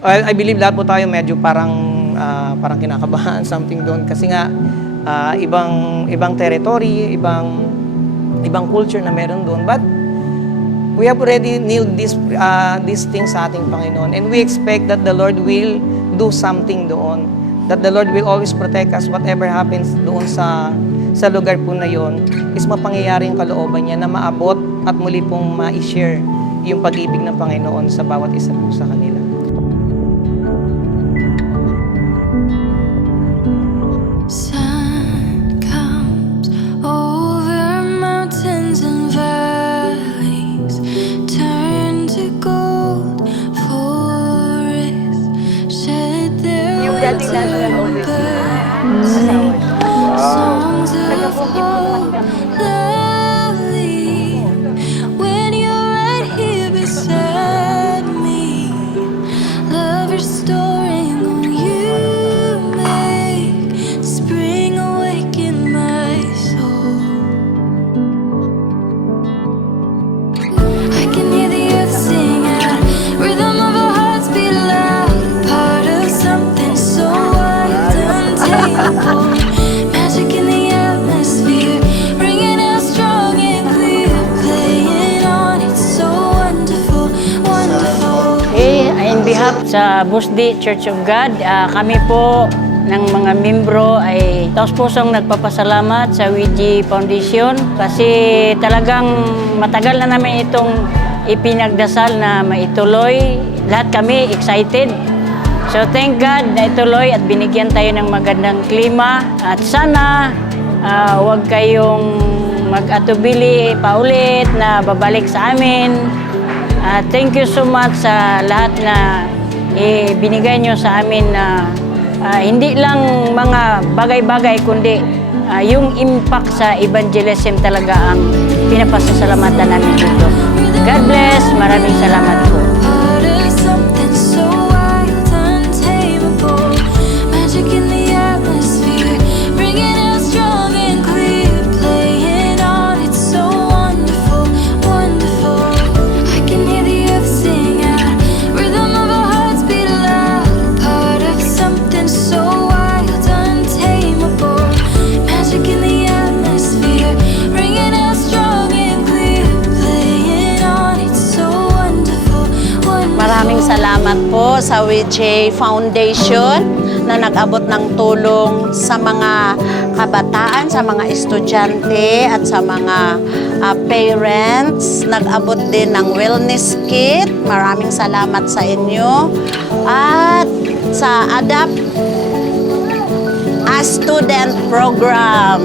Well, I believe lahat po tayo medyo parang kinakabahan something doon kasi nga ibang territory, ibang culture na meron doon. But we have already nailed these things sa ating Panginoon, and we expect that the Lord will do something doon. That the Lord will always protect us. Whatever happens doon sa lugar po na yon is mapangyayari yung kalooban niya na maabot at muli pong ma-share yung pag-ibig ng Panginoon sa bawat isa po sa kanila. Sun comes over mountains and valleys, turn to gold, forests shed their wings and birds, songs of hope, lovely. When you're right here beside me, love restoring on you make spring awake in my soul. I can hear the earth sing out, rhythm of our hearts beat loud, part of something so wild, untamable. Magic in the atmosphere, ringing out strong and clear, playing on, it's so wonderful, wonderful. In behalf sa Busdi Church of God, kami po ng mga membro ay taos-pusong nagpapasalamat sa WG Foundation kasi talagang matagal na namin itong ipinagdasal na maituloy. Lahat kami excited. So thank God na ituloy at binigyan tayo ng magandang klima at sana huwag kayong mag-atubili paulit na babalik sa amin. Thank you so much sa lahat na binigay nyo sa amin na hindi lang mga bagay-bagay kundi yung impact sa evangelism talaga ang pinapasasalamatan namin dito. God bless. Maraming salamat po. Part of something so wild, untamable. Magic in the atmosphere, ringing out strong and clear, playing on, it's so wonderful, wonderful. I can hear the earth sing out, rhythm of our hearts beat loud, part of something so wild, untamable. Magic in the atmosphere, ringing out strong and clear, playing on, it's so wonderful, wonderful. Maraming salamat po sa WJ Foundation na nag-abot ng tulong sa mga kabataan, sa mga estudyante at sa mga parents. Nag-abot din ng wellness kit. Maraming salamat sa inyo. At sa ADAPT student program.